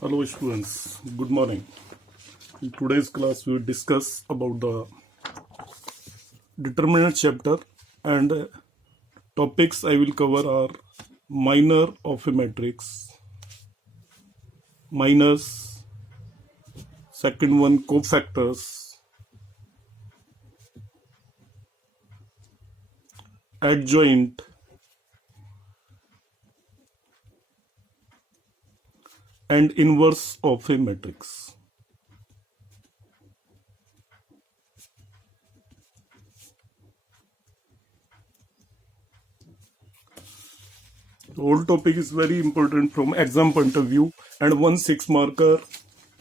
Hello students, good morning. In today's class we will discuss about the determinant chapter and topics I will cover are minor of a matrix, minors, second one cofactors, adjoint, and inverse of a matrix. The whole topic is very important from exam point of view and 1 6 marker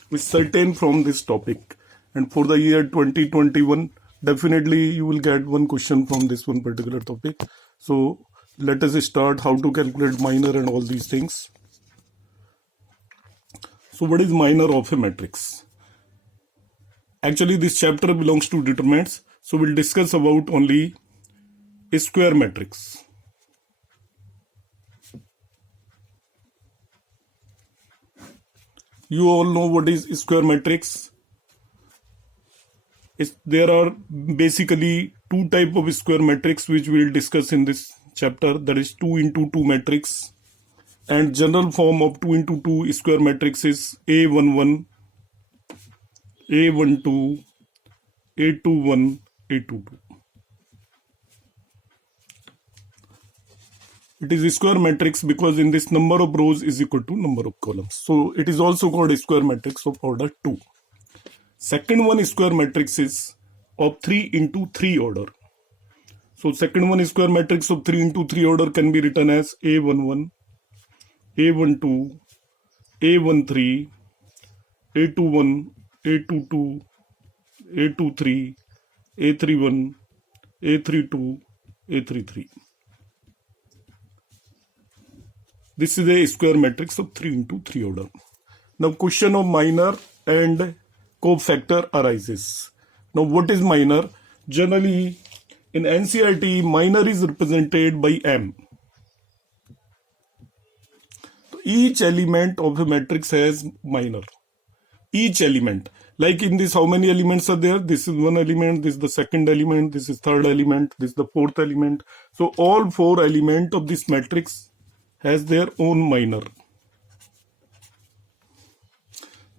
is certain from this topic. And for the year 2021, definitely you will get one question from this one particular topic. So let us start how to calculate minor and all these things. So what is minor of a matrix? Actually this chapter belongs to determinants. So we'll discuss about only a square matrix. You all know what is square matrix. There are basically two type of square matrix which we will discuss in this chapter. That is 2 into 2 matrix. And general form of 2 into 2 square matrix is A11, A12, A21, A22. It is a square matrix because in this number of rows is equal to number of columns. So it is also called a square matrix of order 2. Second one square matrix is of 3 into 3 order. So second one square matrix of 3 into 3 order can be written as A11, A12, A13, A21, A22, A23, A31, A32, A33. This is a square matrix of 3 into 3 order. Now question of minor and cofactor arises. Now what is minor? Generally in NCERT minor is represented by M. Each element of a matrix has minor. Each element. Like in this, how many elements are there? This is one element, this is the second element, this is third element, this is the fourth element. So all four elements of this matrix has their own minor.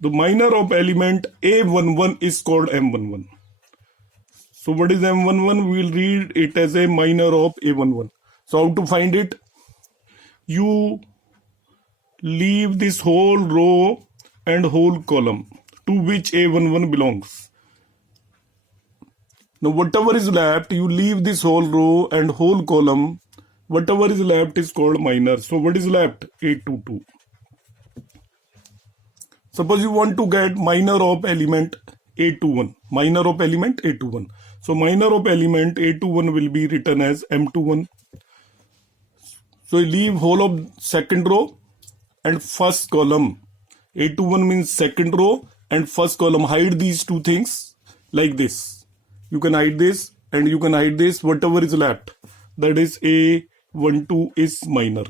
The minor of element A11 is called M11. So what is M11? We will read it as a minor of A11. So how to find it? You leave this whole row and whole column to which A11 belongs. Now whatever is left, you leave this whole row and whole column. Whatever is left is called minor. So what is left? A22. Suppose you want to get minor of element A21. Minor of element A21. So minor of element A21 will be written as M21. So you leave whole of second row and first column. A21 means second row and first column. Hide these two things like this. You can hide this and you can hide this. Whatever is left, that is A12 is minor.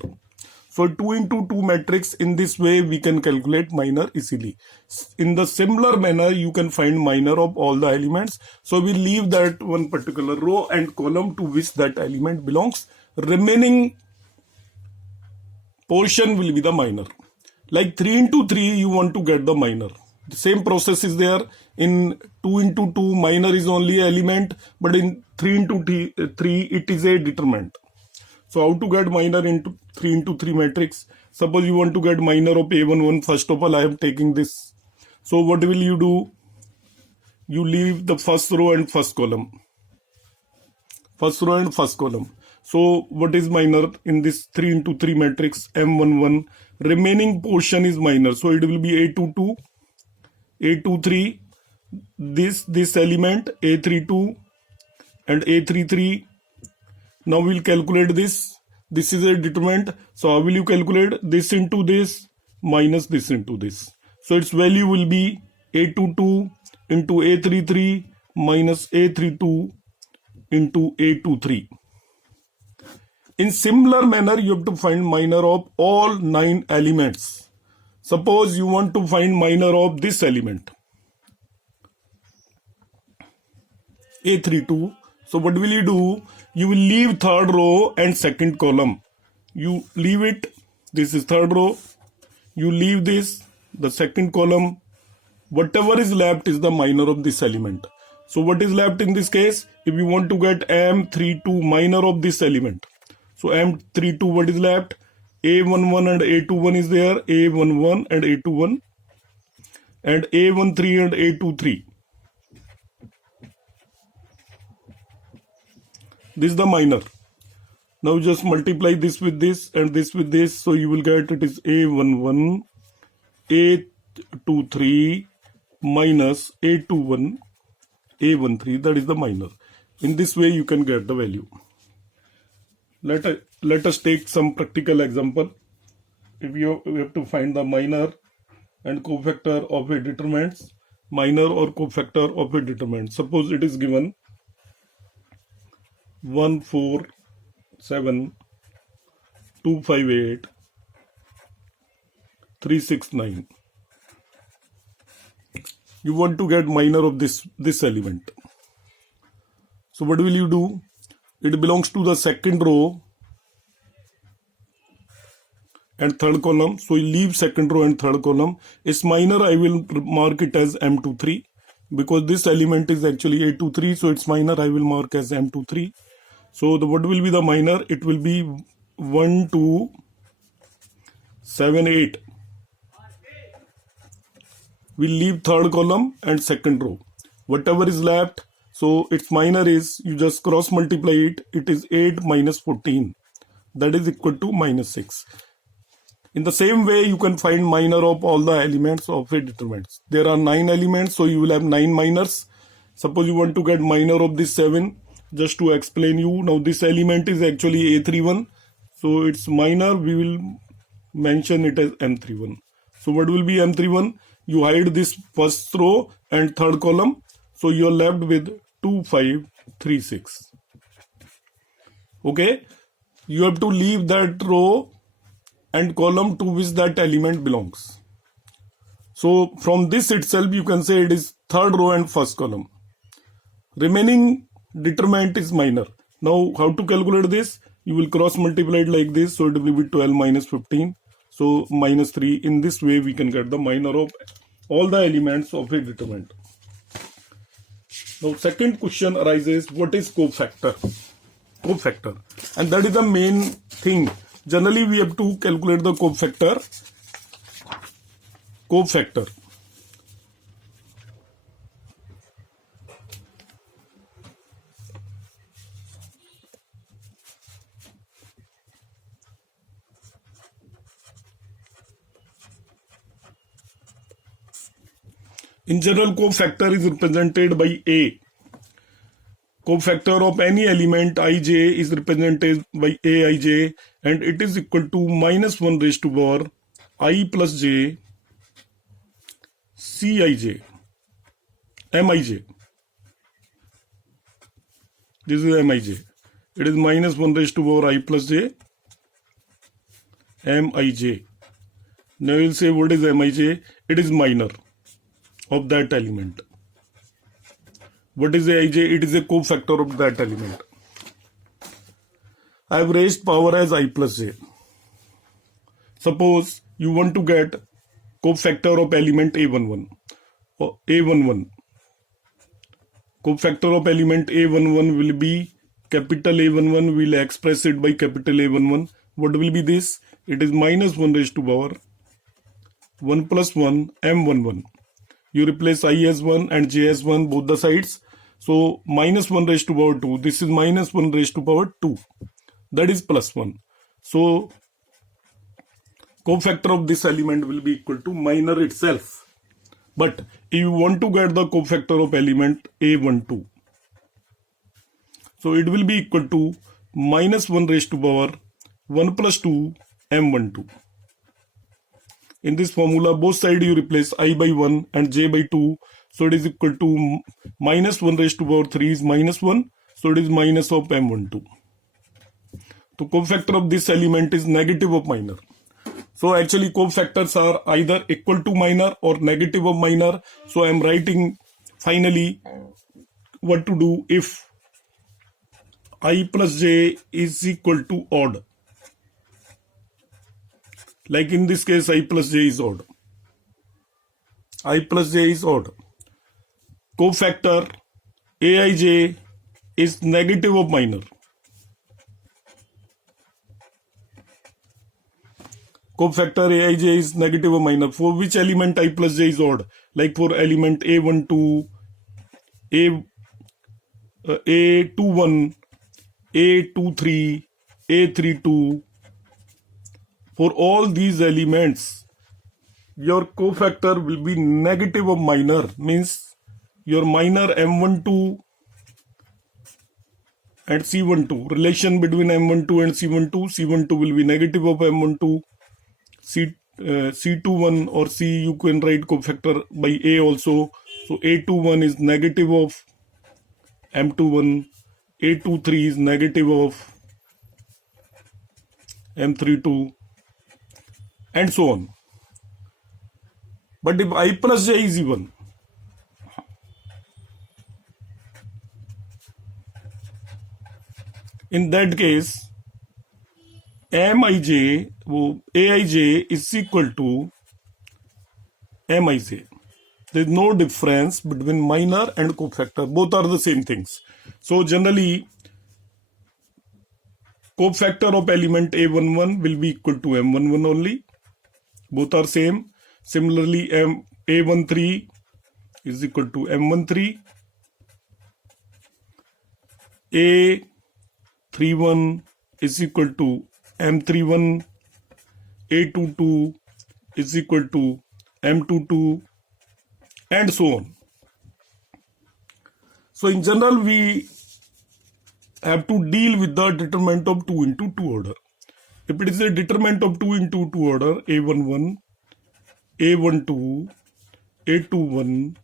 So 2 into 2 matrix, in this way we can calculate minor easily. In the similar manner you can find minor of all the elements. So we leave that one particular row and column to which that element belongs. Remaining portion will be the minor. Like 3 into 3 you want to get the minor. The same process is there. In 2 into 2 minor is only element, but in 3 into 3 it is a determinant. So how to get minor into 3 into 3 matrix? Suppose you want to get minor of A11. First of all I am taking this. So what will you do? You leave the first row and first column. First row and first column. So what is minor in this 3 into 3 matrix? M11. Remaining portion is minor. So it will be A22, A23, this element A32 and A33. Now we'll calculate this. This is a determinant. So how will you calculate? This into this minus this into this. So its value will be A22 into A33 minus A32 into A23. In similar manner, you have to find minor of all 9 elements. Suppose you want to find minor of this element A32. So what will you do? You will leave third row and second column. You leave it. This is third row. You leave this, the second column. Whatever is left is the minor of this element. So what is left in this case? If you want to get M32 minor of this element. So M32, what is left? A11 and A21 is there. A11 and A21. And A13 and A23. This is the minor. Now just multiply this with this and this with this. So you will get it is A11, A23 minus A21, A13. That is the minor. In this way you can get the value. Let us take some practical example. If we have to find the minor and cofactor of a determinant, minor or cofactor of a determinant. Suppose it is given 1, 4, 7, 2, 5, 8, 3, 6, 9. You want to get minor of this element. So what will you do? It belongs to the second row and third column. So you leave second row and third column. Its minor I will mark it as M23 because this element is actually A23. So its minor I will mark as M23. So what will be the minor? It will be 1, 2, 7, 8. We'll leave third column and second row. Whatever is left, so its minor is, you just cross multiply it. It is 8 minus 14. That is equal to minus 6. In the same way, you can find minor of all the elements of a determinant. There are 9 elements, so you will have 9 minors. Suppose you want to get minor of this 7. Just to explain you, now this element is actually A31. So its minor, we will mention it as M31. So what will be M31? You hide this first row and third column. So you are left with 2, 5, 3, 6. Okay. You have to leave that row and column to which that element belongs. So from this itself, you can say it is third row and first column. Remaining determinant is minor. Now how to calculate this? You will cross multiply it like this. So it will be 12 minus 15. So minus 3. In this way we can get the minor of all the elements of a determinant. Now second question arises, what is cofactor? Cofactor. And that is the main thing. Generally we have to calculate the cofactor. Cofactor. In general, cofactor is represented by A. Cofactor of any element ij is represented by Aij and it is equal to minus 1 raised to power I plus j Cij, Mij. This is Mij. It is minus 1 raised to power I plus j Mij. Now you will say, what is Mij? It is minor of that element. What is Aij? It is a cofactor of that element. I have raised power as I plus j. Suppose you want to get cofactor of element A11. Or A11. Cofactor of element A11 will be capital A11. We will express it by capital A11. What will be this? It is minus 1 raised to power 1 plus 1 M11. You replace I as 1 and j as 1 both the sides. So minus 1 raised to power 2. This is minus 1 raised to power 2. That is plus 1. So cofactor of this element will be equal to minor itself. But if you want to get the cofactor of element A12, so it will be equal to minus 1 raised to power 1 plus 2 M12. In this formula, both sides you replace I by 1 and j by 2. So it is equal to minus 1 raised to power 3 is minus 1. So it is minus of M12. So cofactor of this element is negative of minor. So actually cofactors are either equal to minor or negative of minor. So I am writing finally what to do if I plus j is equal to odd. Like in this case, I plus j is odd. I plus j is odd. Cofactor aij is negative of minor. Cofactor aij is negative of minor. For which element I plus j is odd? Like for element a12, a21, a23, a32. For all these elements, your cofactor will be negative of minor, means your minor m12 and c12. Relation between m12 and c12, c12 will be negative of m12. C21 or C, you can write cofactor by A also. So A21 is negative of M21, A23 is negative of M32, and so on. But if I plus j is even, in that case, mij, aij is equal to mij. There is no difference between minor and cofactor. Both are the same things. So generally, cofactor of element a11 will be equal to m11 only. Both are same. Similarly, a13 is equal to m13. A31 is equal to M31, A22 is equal to M22, and so on. So in general, we have to deal with the determinant of 2 into 2 order. If it is a determinant of 2 into 2 order, A11, A12, A21,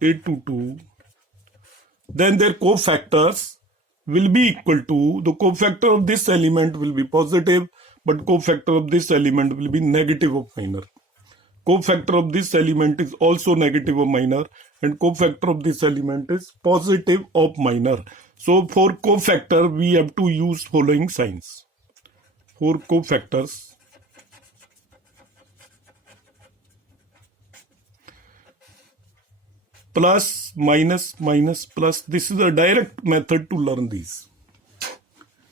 A22, then their cofactors will be equal to, the cofactor of this element will be positive, but cofactor of this element will be negative of minor. Cofactor of this element is also negative of minor, and cofactor of this element is positive of minor. So for cofactor, we have to use following signs. For cofactors, plus, minus, minus, plus. This is a direct method to learn these.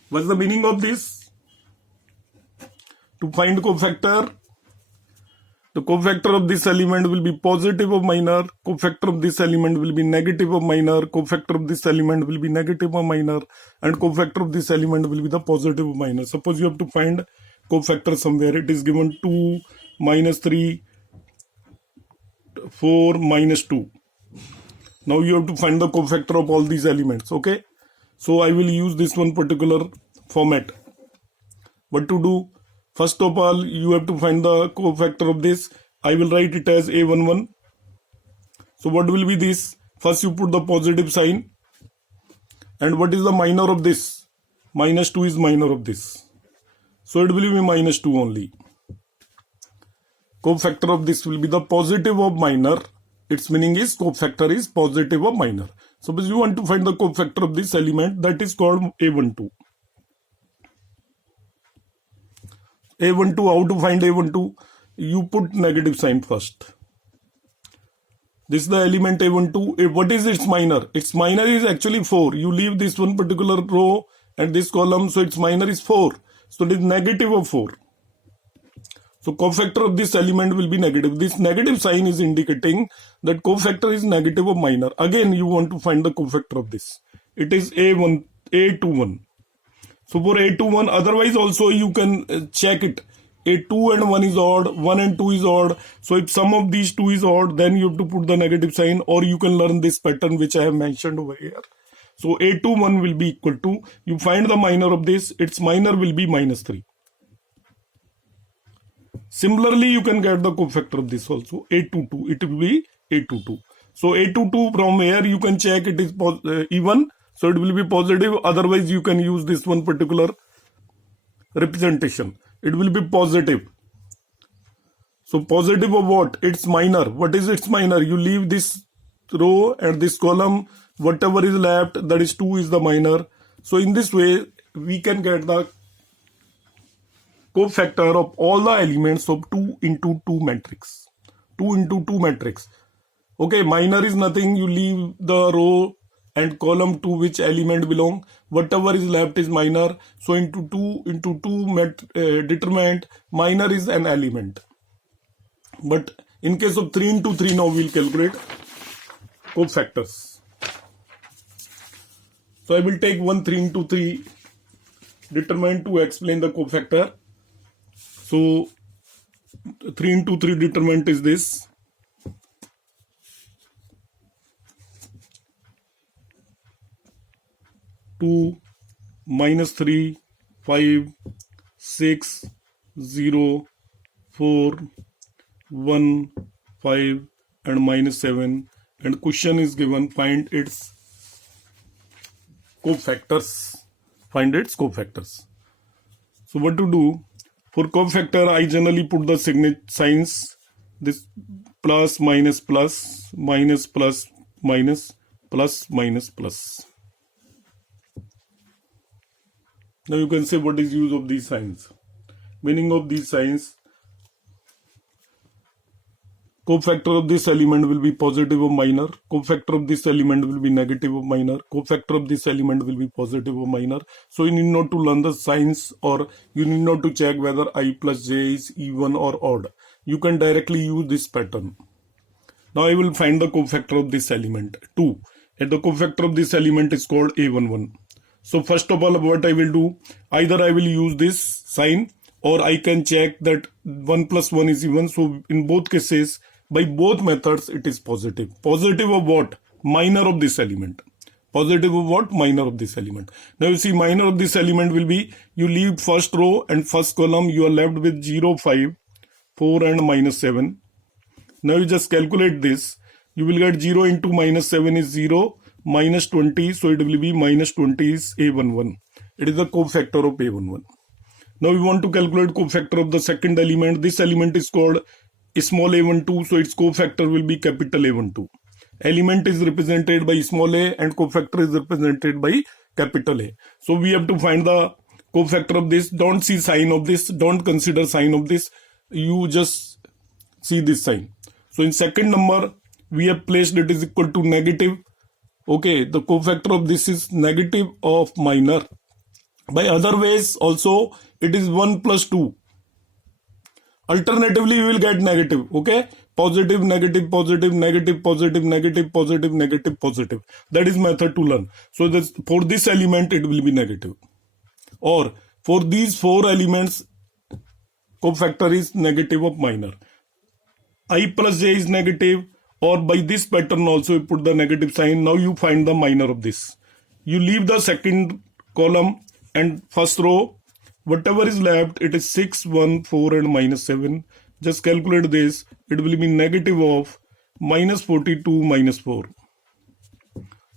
What's the meaning of this? To find cofactor, the cofactor of this element will be positive of minor, cofactor of this element will be negative of minor, cofactor of this element will be negative of minor, and cofactor of this element will be the positive of minor. Suppose you have to find cofactor somewhere. It is given 2, minus 3, 4, minus 2. Now you have to find the cofactor of all these elements, okay? So I will use this one particular format. What to do? First of all, you have to find the cofactor of this. I will write it as A11. So what will be this? First you put the positive sign. And what is the minor of this? Minus 2 is minor of this. So it will be minus 2 only. Cofactor of this will be the positive of minor. Its meaning is cofactor is positive of minor. Suppose you want to find the cofactor of this element, that is called A12. A12, how to find A12? You put negative sign first. This is the element A12. What is its minor? Its minor is actually 4. You leave this one particular row and this column, so its minor is 4. So it is negative of 4. So cofactor of this element will be negative. This negative sign is indicating that cofactor is negative of minor. Again, you want to find the cofactor of this. It is A21. So for A21, otherwise also you can check it. A2 and 1 is odd, 1 and 2 is odd. So if some of these 2 is odd, then you have to put the negative sign, or you can learn this pattern which I have mentioned over here. So A21 will be equal to, you find the minor of this, its minor will be minus 3. Similarly, you can get the cofactor of this also, A22, it will be A22. So A22 from here you can check it is even, so it will be positive, otherwise you can use this one particular representation. It will be positive. So positive of what? It's minor. What is its minor? You leave this row and this column, whatever is left, that is 2 is the minor. So in this way, we can get the cofactor of all the elements of 2 into 2 matrix. 2 into 2 matrix. Okay, minor is nothing. You leave the row and column to which element belong. Whatever is left is minor. So into 2 determinant, minor is an element. But in case of 3 into 3, now we'll calculate cofactors. So I will take one 3 into 3 determinant to explain the cofactor. So 3 into 3 determinant is this. Two, -3, 5, 6, 0, 4, 1, 5 and -7, and question is given, find its cofactors. Find its cofactors. So what to do? For cofactor, I generally put the signs, this plus, minus, plus, minus, plus, minus, plus, minus, plus. Now you can say what is use of these signs. Meaning of these signs, cofactor of this element will be positive or minor, cofactor of this element will be negative or minor, cofactor of this element will be positive or minor. So you need not to learn the signs, or you need not to check whether I plus j is even or odd. You can directly use this pattern. Now I will find the cofactor of this element 2, and the cofactor of this element is called A11. So first of all, what I will do, either I will use this sign, or I can check that 1 plus 1 is even. So in both cases, by both methods, it is positive. Positive of what? Minor of this element. Positive of what? Minor of this element. Now you see, minor of this element will be, you leave first row and first column, you are left with 0, 5, 4 and -7. Now you just calculate this. You will get 0 into -7 is 0, -20, so it will be -20 is A11. It is the cofactor of A11. Now we want to calculate cofactor of the second element. This element is called small a12, so its cofactor will be capital A12. Element is represented by small a and cofactor is represented by capital A. So we have to find the cofactor of this. Don't see sign of this. Don't consider sign of this. You just see this sign. So in second number, we have placed it is equal to negative. Okay, the cofactor of this is negative of minor. By other ways also, it is 1 plus 2. Alternatively, you will get negative. Okay, positive, negative, positive, negative, positive, negative, positive, negative, positive. That is method to learn. So this, for this element, it will be negative. Or for these 4 elements, cofactor is negative of minor. I plus j is negative, or by this pattern also you put the negative sign. Now you find the minor of this. You leave the second column and first row. Whatever is left, it is 6, 1, 4 and -7. Just calculate this. It will be negative of -42 minus 4.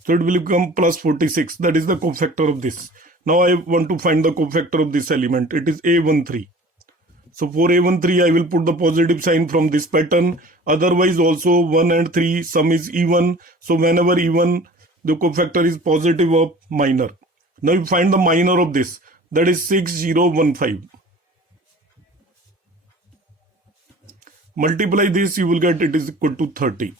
So it will become plus 46. That is the cofactor of this. Now I want to find the cofactor of this element. It is A13. So for A13, I will put the positive sign from this pattern. Otherwise also 1 and 3, sum is even. So whenever even, the cofactor is positive of minor. Now you find the minor of this. That is 6015. Multiply this, you will get it is equal to 30.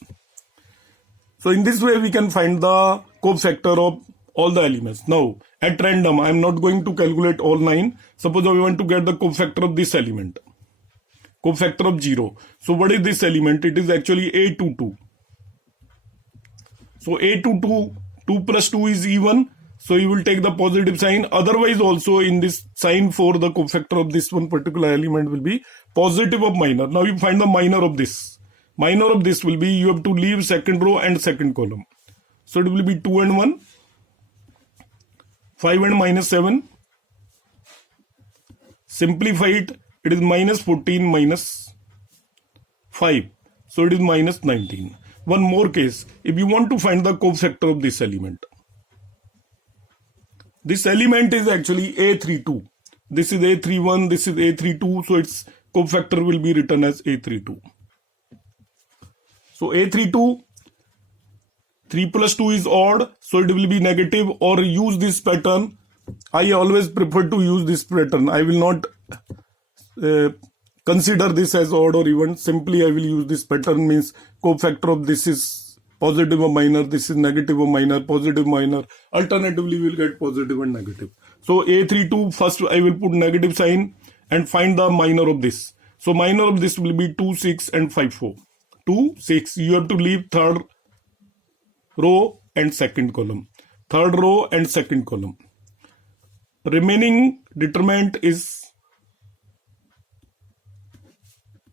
So in this way, we can find the cofactor of all the elements. Now, at random, I am not going to calculate all 9. Suppose I want to get the cofactor of this element. Cofactor of 0. So what is this element? It is actually A22. So A22, 2 plus 2 is even. So you will take the positive sign. Otherwise also in this sign for the cofactor of this one particular element will be positive of minor. Now you find the minor of this. Minor of this will be, you have to leave second row and second column. So it will be 2 and 1. 5 and -7. Simplify it. It is -14 minus 5. So it is -19. One more case. If you want to find the cofactor of this element. This element is actually A32. This is A31, this is A32, so its cofactor will be written as A32. So A32, 3 plus 2 is odd, so it will be negative, or use this pattern. I always prefer to use this pattern. I will not consider this as odd or even. Simply I will use this pattern, means cofactor of this is positive or minor, this is negative or minor, positive, minor. Alternatively, we will get positive and negative. So A32, first I will put negative sign and find the minor of this. So minor of this will be 2, 6 and 5, 4. 2, 6. You have to leave third row and second column. Third row and second column. Remaining determinant is,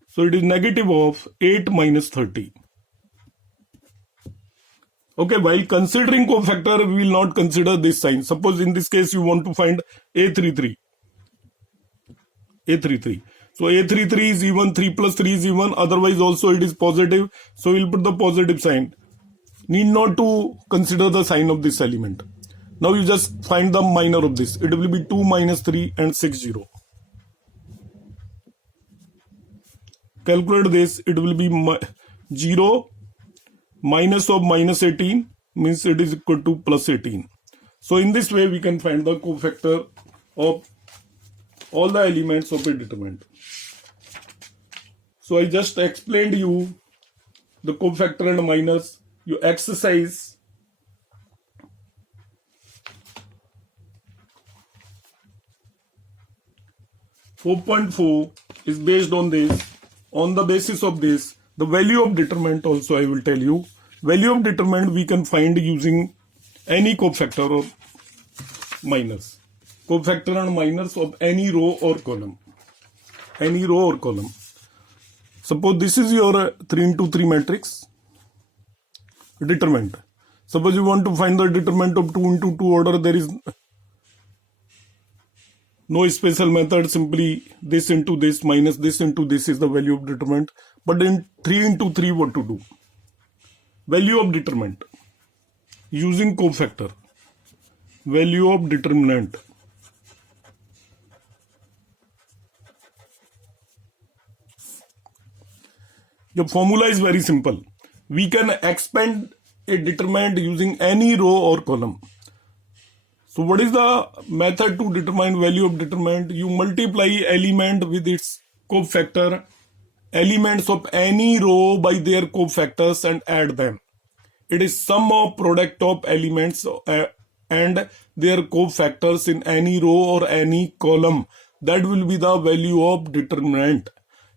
so it is negative of 8 minus 30. Okay, while considering cofactor, we will not consider this sign. Suppose in this case you want to find A33. A33. So A33 is even, 3 plus 3 is even, otherwise also it is positive. So we will put the positive sign. Need not to consider the sign of this element. Now you just find the minor of this. It will be 2 minus 3 and 6, 0. Calculate this. It will be 0 minus of minus 18, means it is equal to plus 18. So in this way we can find the cofactor of all the elements of a determinant. So I just explained you the cofactor and minus. You exercise (4.4) is based on this. On the basis of this, the value of determinant also I will tell you. Value of determinant we can find using any cofactor or minus. Cofactor and minus of any row or column. Any row or column. Suppose this is your 3 into 3 matrix. Determinant. Suppose you want to find the determinant of 2 into 2 order. There is no special method. Simply this into this minus this into this is the value of determinant. But in 3 into 3, what to do? Value of determinant using cofactor. Value of determinant. Your formula is very simple. We can expand a determinant using any row or column. So what is the method to determine value of determinant? You multiply element with its cofactor, elements of any row by their cofactors and add them. It is sum of product of elements and their cofactors in any row or any column. That will be the value of determinant.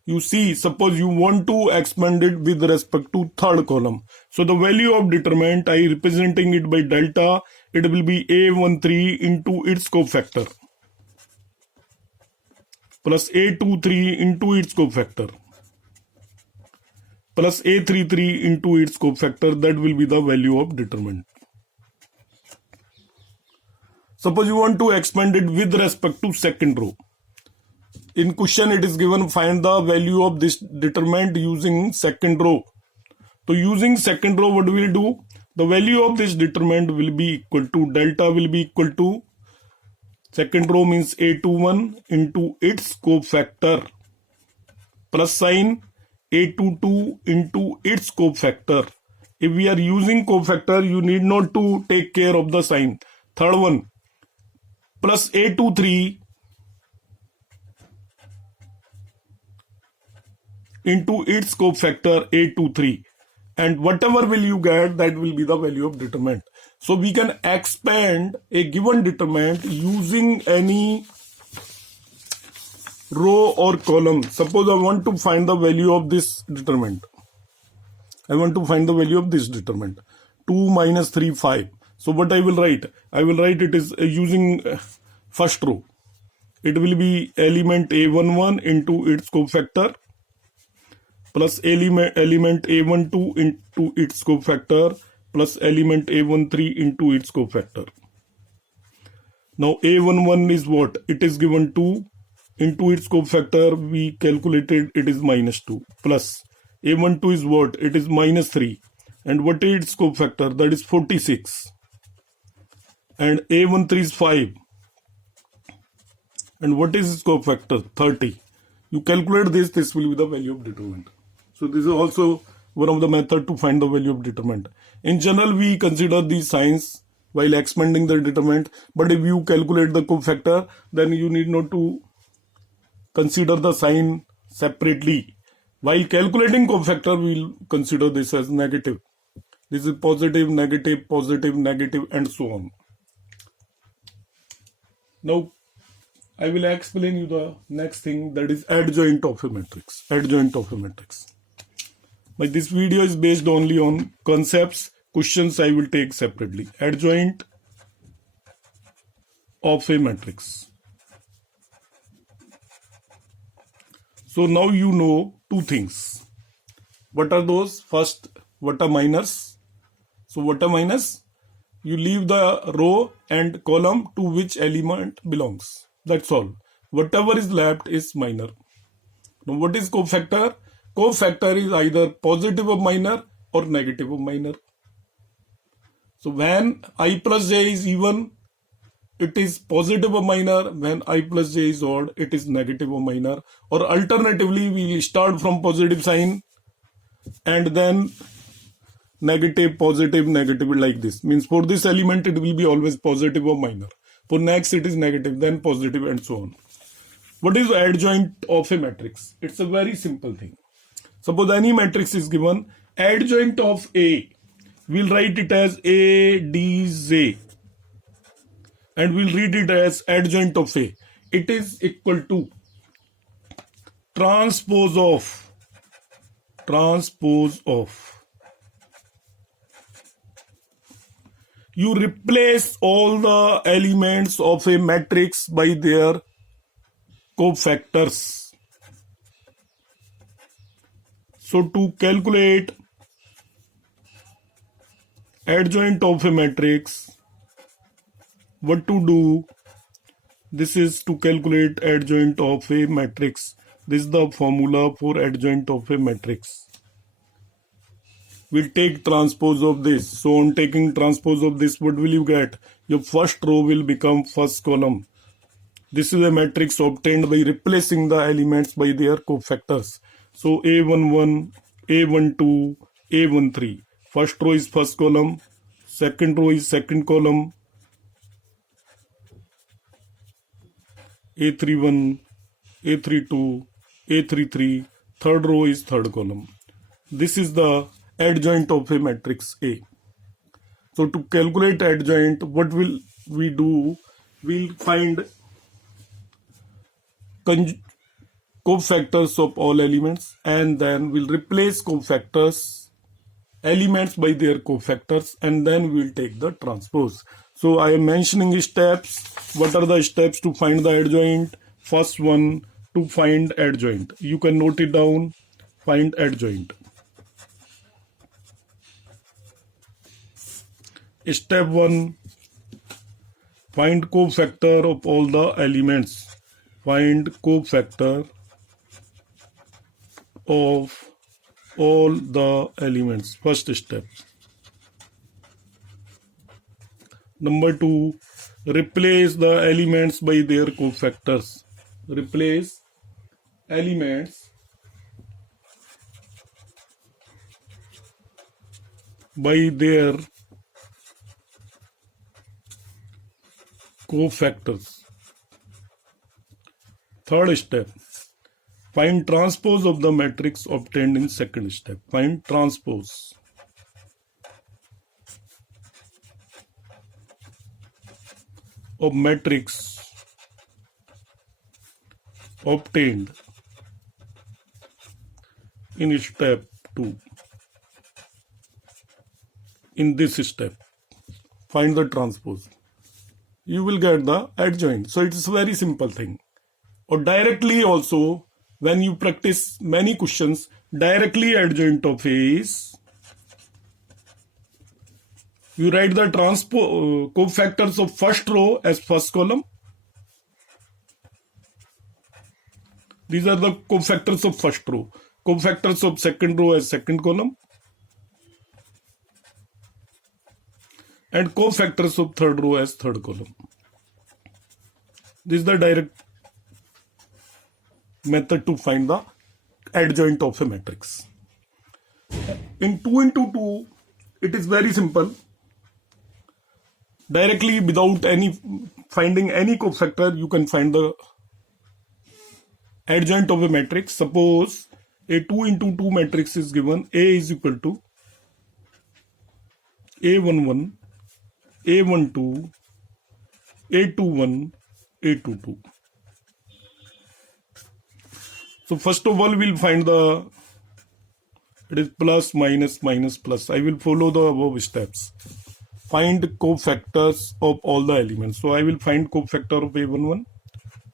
You see, suppose you want to expand it with respect to third column. So the value of determinant, I representing it by delta, it will be A13 into its cofactor plus A23 into its cofactor plus A33 into its cofactor. That will be the value of determinant. Suppose you want to expand it with respect to second row. In question it is given find the value of this determinant using second row. So using second row, what we will do? The value of this determinant will be equal to delta will be equal to second row means A21 into its cofactor plus sign A22 into its cofactor. If we are using cofactor, you need not to take care of the sign. Third one plus A23 into its cofactor A23, and whatever will you get, that will be the value of determinant. So we can expand a given determinant using any row or column. Suppose I want to find the value of this determinant. I want to find the value of this determinant. 2 minus 3, 5. So what I will write? I will write it is using first row. It will be element A11 into its cofactor plus element A12 into its cofactor plus element A13 into its cofactor. Now A11 is what? It is given 2 into its cofactor. We calculated it is minus 2 plus A12 is what? It is minus 3. And what is its cofactor? That is 46. And A13 is 5. And what is its cofactor? 30. You calculate this, this will be the value of determinant. So this is also one of the method to find the value of determinant. In general, we consider these signs while expanding the determinant, but if you calculate the cofactor, then you need not to consider the sign separately. While calculating cofactor, we will consider this as negative. This is positive, negative, positive, negative, and so on. Now, I will explain you the next thing, that is adjoint of a matrix. Adjoint of a matrix. But this video is based only on concepts. Questions I will take separately. Adjoint of a matrix. So now you know two things. What are those? First, what are minors? So what are minors? You leave the row and column to which element belongs. That's all. Whatever is left is minor. Now what is cofactor? Cofactor is either positive of minor or negative of minor. So when I plus j is even, it is positive of minor. When I plus j is odd, it is negative of minor. Or alternatively, we start from positive sign and then negative, positive, negative, like this. Means for this element, it will be always positive or minor. For next, it is negative, then positive, and so on. What is adjoint of a matrix? It's a very simple thing. Suppose any matrix is given, adjoint of A, we'll write it as A, D, Z. And we'll read it as adjoint of A. It is equal to transpose of. You replace all the elements of a matrix by their cofactors. So to calculate adjoint of a matrix, what to do? This is to calculate adjoint of a matrix. This is the formula for adjoint of a matrix. We'll take transpose of this. So on taking transpose of this, what will you get? Your first row will become first column. This is a matrix obtained by replacing the elements by their cofactors. So A11, A12, A13. First row is first column. Second row is second column. A31, A32, A33. Third row is third column. This is the adjoint of a matrix A. So to calculate adjoint, what will we do? We'll find cofactors of all elements and then we'll replace cofactors elements by their cofactors and then we'll take the transpose. So I am mentioning steps. What are the steps to find the adjoint? First one, to find adjoint. You can note it down. Find adjoint. Step 1, find cofactor of all the elements. Find cofactor of all the elements. First step. Number 2, replace the elements by their cofactors. Replace elements by their cofactors. Third step, find transpose of the matrix obtained in second step. Find transpose of matrix obtained in step 2. In this step, find the transpose. You will get the adjoint. So it's a very simple thing. Or directly also, when you practice many questions, directly adjoint of A is, you write the cofactors of first row as first column. These are the cofactors of first row. Cofactors of second row as second column. And cofactors of third row as third column. This is the direct. method to find the adjoint of a matrix. In 2 into 2, it is very simple. Directly without finding any cofactor, you can find the adjoint of a matrix. Suppose a 2 into 2 matrix is given. A is equal to A11, A12, A21, A22. So first of all, we'll find it is plus, minus, minus, plus. I will follow the above steps. Find cofactors of all the elements. So I will find cofactor of A11.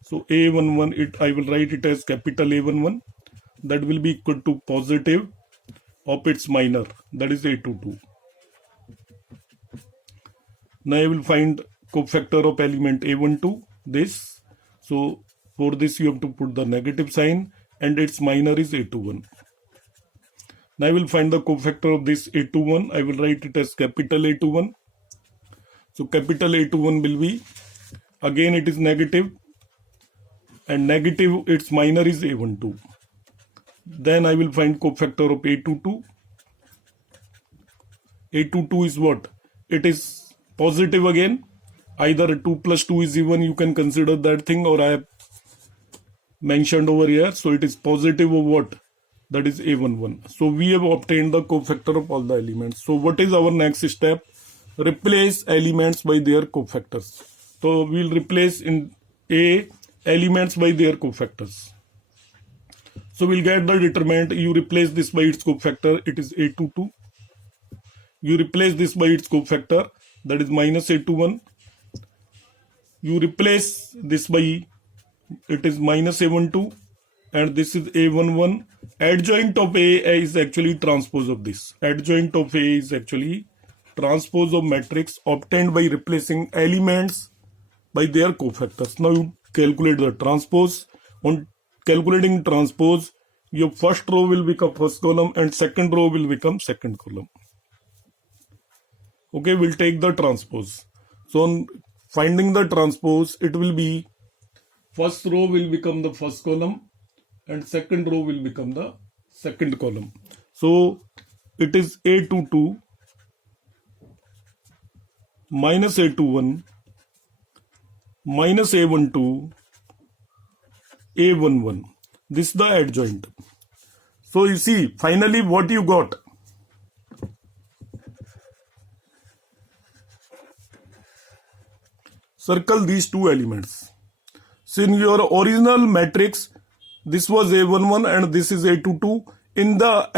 So A11, I will write it as capital A11. That will be equal to positive of its minor, that is A22. Now I will find cofactor of element A12, this. So for this you have to put the negative sign and its minor is A21. Now I will find the cofactor of this A21. I will write it as capital A21. So capital A21 will be, again it is negative, and negative its minor is A12. Then I will find cofactor of A22. A22 is what? It is positive again. Either 2 plus 2 is even, you can consider that thing, or I have mentioned over here. So it is positive of what? That is A11. So we have obtained the cofactor of all the elements. So what is our next step? Replace elements by their cofactors. So we'll replace in A elements by their cofactors. So we'll get the determinant. You replace this by its cofactor, it is A22. You replace this by its cofactor, that is minus A21. You replace this by, it is minus A12, and this is A11. Adjoint of A is actually transpose of this. Adjoint of A is actually transpose of matrix obtained by replacing elements by their cofactors. Now you calculate the transpose. On calculating transpose, your first row will become first column and second row will become second column. Okay, we'll take the transpose. So on finding the transpose, it will be first row will become the first column and second row will become the second column. So it is A22 minus A21 minus A12 A11. This is the adjoint. So you see, finally what you got? Circle these two elements. So in your original matrix, this was A11 and this is A22. In the